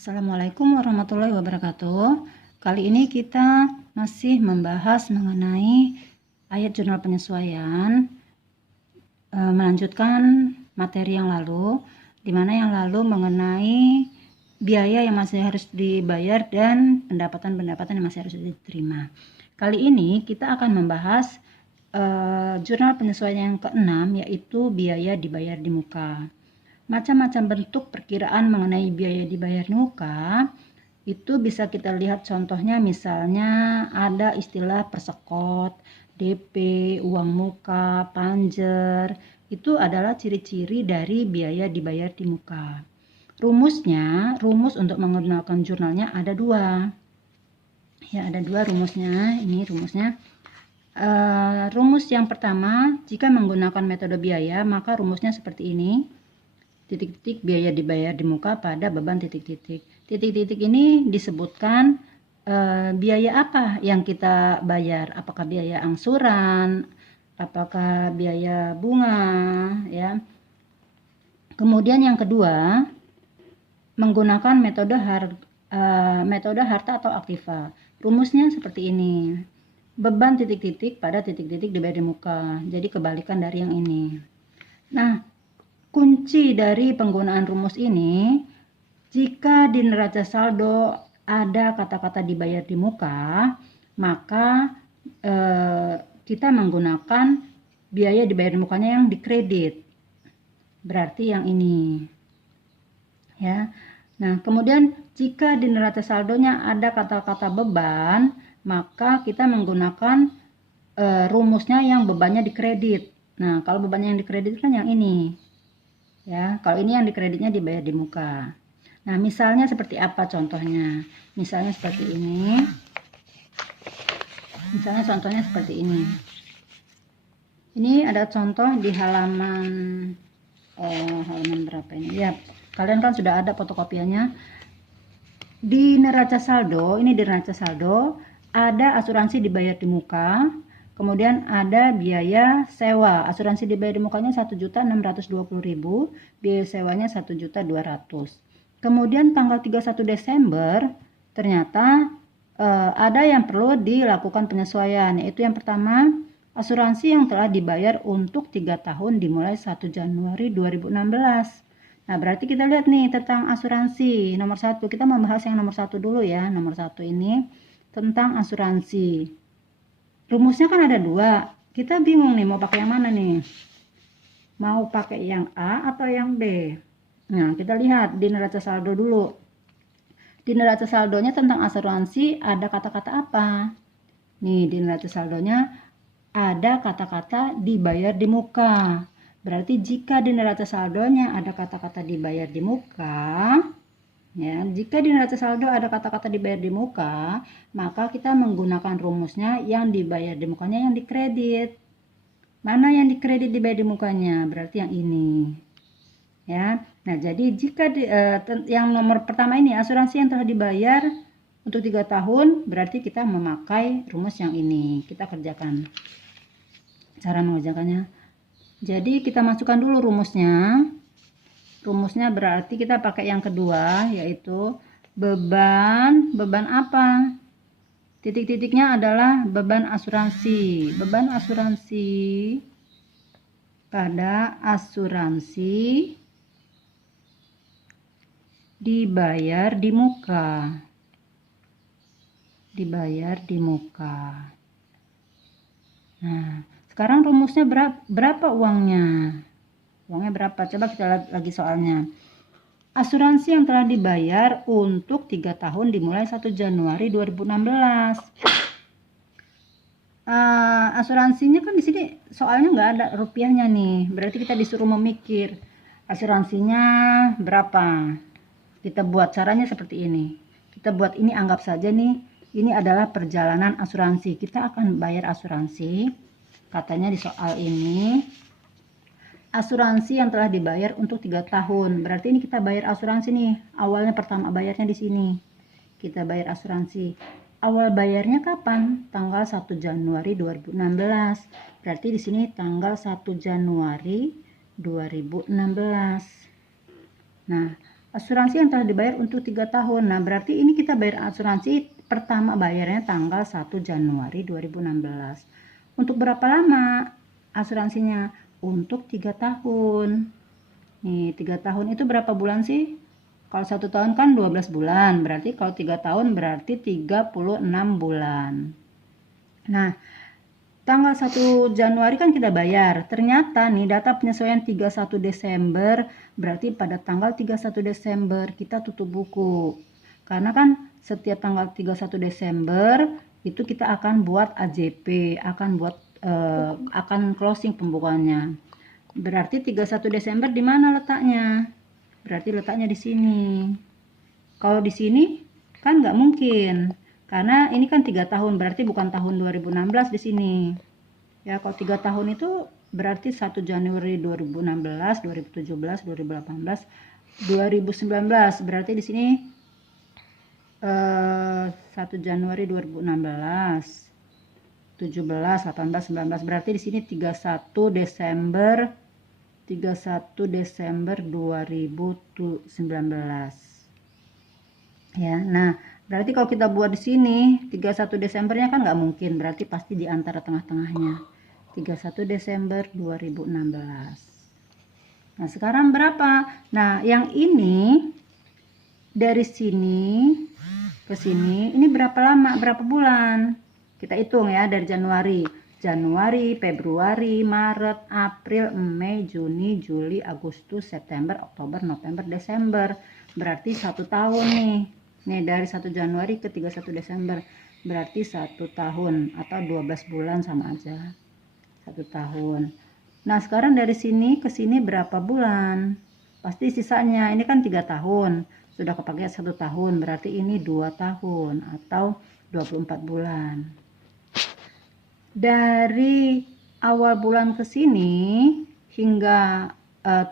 Assalamualaikum warahmatullahi wabarakatuh. Kali ini kita masih membahas mengenai ayat jurnal penyesuaian, melanjutkan materi yang lalu, di mana yang lalu mengenai biaya yang masih harus dibayar dan pendapatan-pendapatan yang masih harus diterima. Kali ini kita akan membahas jurnal penyesuaian yang ke-6, yaitu biaya dibayar di muka. Macam-macam bentuk perkiraan mengenai biaya dibayar di muka itu bisa kita lihat contohnya, misalnya ada istilah persekot, DP, uang muka, panjer. Itu adalah ciri-ciri dari biaya dibayar di muka. Rumus untuk menggunakan jurnalnya ada dua. Ya, ada dua rumusnya. Ini rumusnya. Rumus yang pertama, jika menggunakan metode biaya, maka rumusnya seperti ini. Titik-titik biaya dibayar di muka pada beban titik-titik. Titik-titik ini disebutkan biaya apa yang kita bayar, apakah biaya angsuran, apakah biaya bunga, ya. Kemudian yang kedua, menggunakan metode harta atau aktiva. Rumusnya seperti ini. Beban titik-titik pada titik-titik dibayar di muka. Jadi kebalikan dari yang ini. Nah, kunci dari penggunaan rumus ini, jika di neraca saldo ada kata-kata dibayar di muka, maka kita menggunakan biaya dibayar di mukanya yang dikredit. Berarti yang ini. Ya. Nah, kemudian jika di neraca saldonya ada kata-kata beban, maka kita menggunakan rumusnya yang bebannya dikredit. Nah, kalau bebannya yang dikredit kan yang ini. Ya, kalau ini yang dikreditnya dibayar di muka. Nah, misalnya seperti apa contohnya? Misalnya seperti ini. Misalnya contohnya seperti ini. Ini ada contoh di halaman berapa ini? Ya, kalian kan sudah ada fotokopiannya. Di neraca saldo, ini di neraca saldo ada asuransi dibayar di muka. Kemudian ada biaya sewa. Asuransi dibayar di mukanya 1.620.000, biaya sewanya 1.200.000. Kemudian tanggal 31 Desember ternyata ada yang perlu dilakukan penyesuaian, yaitu yang pertama, asuransi yang telah dibayar untuk 3 tahun dimulai 1 Januari 2016. Nah, berarti kita lihat nih tentang asuransi. Nomor 1, kita membahas yang nomor 1 dulu ya. Nomor 1 ini tentang asuransi. Rumusnya kan ada dua. Kita bingung nih mau pakai yang mana nih. Mau pakai yang A atau yang B. Nah, kita lihat di neraca saldo dulu. Di neraca saldonya tentang asuransi ada kata-kata apa? Nih, di neraca saldonya ada kata-kata dibayar di muka. Berarti jika di neraca saldonya ada kata-kata dibayar di muka, ya, jika di neraca saldo ada kata-kata dibayar di muka, maka kita menggunakan rumusnya yang dibayar di mukanya yang dikredit. Mana yang dikredit dibayar di mukanya? Berarti yang ini. Ya. Nah, jadi jika yang nomor pertama ini asuransi yang telah dibayar untuk 3 tahun, berarti kita memakai rumus yang ini. Kita kerjakan. Cara mengerjakannya. Jadi kita masukkan dulu rumusnya. Rumusnya berarti kita pakai yang kedua, yaitu beban apa? Titik-titiknya adalah beban asuransi. Beban asuransi pada asuransi dibayar di muka. Dibayar di muka. Nah, sekarang rumusnya berapa uangnya? Uangnya berapa? Coba kita lihat lagi soalnya. Asuransi yang telah dibayar untuk 3 tahun dimulai 1 Januari 2016. Asuransinya kan di sini soalnya nggak ada rupiahnya nih. Berarti kita disuruh memikir asuransinya berapa. Kita buat caranya seperti ini. Kita buat ini, anggap saja nih, ini adalah perjalanan asuransi. Kita akan bayar asuransi. Katanya di soal ini, asuransi yang telah dibayar untuk 3 tahun. Berarti ini kita bayar asuransi nih. Awalnya pertama bayarnya di sini. Kita bayar asuransi. Awal bayarnya kapan? Tanggal 1 Januari 2016. Berarti di sini tanggal 1 Januari 2016. Nah, asuransi yang telah dibayar untuk 3 tahun. Nah, berarti ini kita bayar asuransi pertama bayarnya tanggal 1 Januari 2016. Untuk berapa lama asuransinya? Untuk 3 tahun. Nih, 3 tahun itu berapa bulan sih? Kalau 1 tahun kan 12 bulan, berarti kalau 3 tahun berarti 36 bulan. Nah, tanggal 1 Januari kan kita bayar. Ternyata nih data penyesuaian 31 Desember, berarti pada tanggal 31 Desember kita tutup buku. Karena kan setiap tanggal 31 Desember itu kita akan buat AJP, akan closing pembukuannya. Berarti 31 Desember di mana letaknya? Berarti letaknya di sini. Kalau di sini kan nggak mungkin. Karena ini kan 3 tahun, berarti bukan tahun 2016 di sini. Ya, kalau 3 tahun itu berarti 1 Januari 2016, 2017, 2018, 2019. Berarti di sini 1 Januari 2016, 17, 18, 19. Berarti di sini 31 Desember 2019. Ya, nah berarti kalau kita buat di sini 31 Desembernya kan nggak mungkin, berarti pasti di antara tengah-tengahnya. 31 Desember 2016. Nah, sekarang berapa? Nah, yang ini dari sini ke sini ini berapa lama? Berapa bulan? Kita hitung ya dari Januari. Januari, Februari, Maret, April, Mei, Juni, Juli, Agustus, September, Oktober, November, Desember. Berarti 1 tahun nih. Nih dari 1 Januari ke 31 Desember berarti 1 tahun atau 12 bulan sama aja. 1 tahun. Nah, sekarang dari sini ke sini berapa bulan? Pasti sisanya. Ini kan 3 tahun. Sudah kepake 1 tahun, berarti ini 2 tahun atau 24 bulan. Dari awal bulan ke sini hingga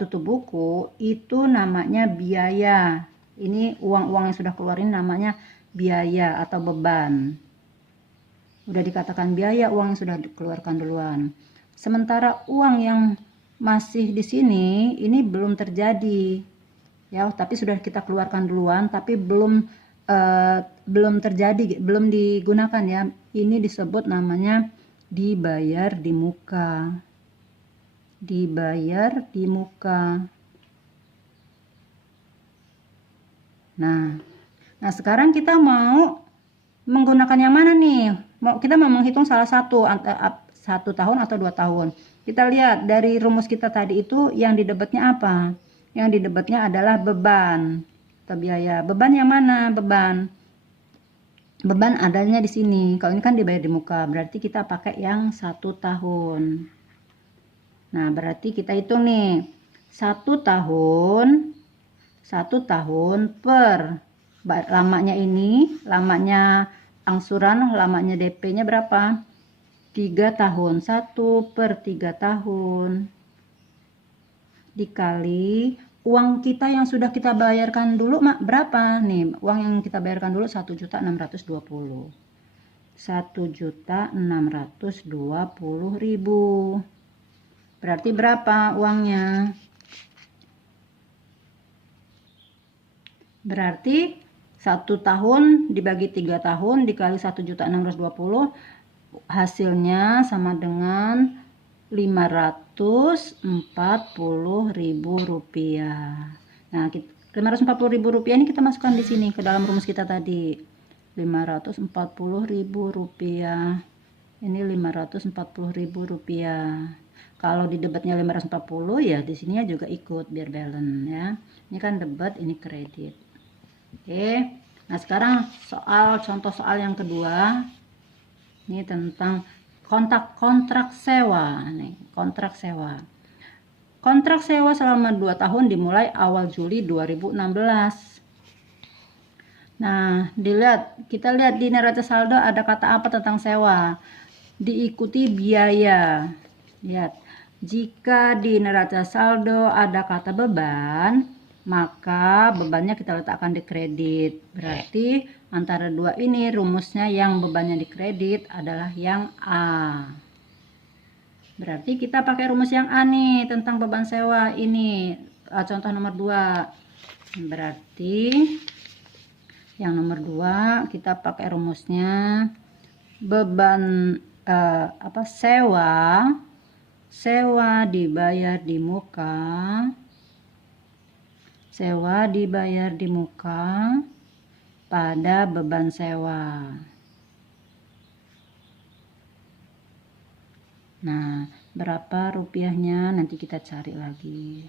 tutup buku itu namanya biaya. Ini uang-uang yang sudah keluarin namanya biaya atau beban. Udah dikatakan biaya uang yang sudah dikeluarkan duluan. Sementara uang yang masih di sini ini belum terjadi. Ya, tapi sudah kita keluarkan duluan tapi belum terjadi, belum digunakan ya. Ini disebut namanya dibayar di muka. Dibayar di muka. Nah, sekarang kita mau menggunakan yang mana nih? Kita mau menghitung salah satu, 1 tahun atau 2 tahun. Kita lihat dari rumus kita tadi itu yang didebetnya apa? Yang didebetnya adalah beban atau biaya. Beban yang mana? Beban adanya di sini. Kalau ini kan dibayar di muka, berarti kita pakai yang 1 tahun. Nah, berarti kita hitung nih. 1 tahun per lamanya ini, lamanya angsuran, lamanya DP-nya berapa? 3 tahun. 1 per 3 tahun dikali uang kita yang sudah kita bayarkan dulu berapa? Nih, uang yang kita bayarkan dulu 1.620.000. 1.620.000. Berarti berapa uangnya? Berarti 1 tahun dibagi 3 tahun dikali 1.620.000 hasilnya sama dengan 540.000 rupiah. Nah, 540.000 rupiah ini kita masukkan di sini ke dalam rumus kita tadi. 540.000 rupiah. Ini 540.000 rupiah. Kalau di debatnya 540 ya di sini juga ikut biar balance ya. Ini kan debat, ini kredit. Oke. Nah, sekarang contoh soal yang kedua. Ini tentang kontrak sewa. Nih, kontrak sewa. Kontrak sewa selama 2 tahun dimulai awal Juli 2016. Nah, kita lihat di neraca saldo ada kata apa tentang sewa. Diikuti biaya. Lihat, jika di neraca saldo ada kata beban, maka bebannya kita letakkan di kredit. Berarti antara dua ini rumusnya yang bebannya di kredit adalah yang A. Berarti kita pakai rumus yang A nih tentang beban sewa ini. Contoh nomor 2. Berarti yang nomor 2 kita pakai rumusnya. Beban sewa dibayar di muka, pada beban sewa. Nah, berapa rupiahnya nanti kita cari lagi.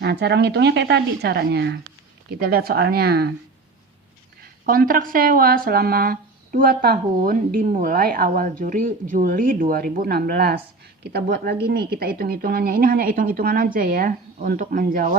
Nah, cara ngitungnya kayak tadi caranya. Kita lihat soalnya. Kontrak sewa selama 2 tahun dimulai awal Juli 2016. Kita buat lagi nih, kita hitung-hitungannya. Ini hanya hitung-hitungan aja ya untuk menjawab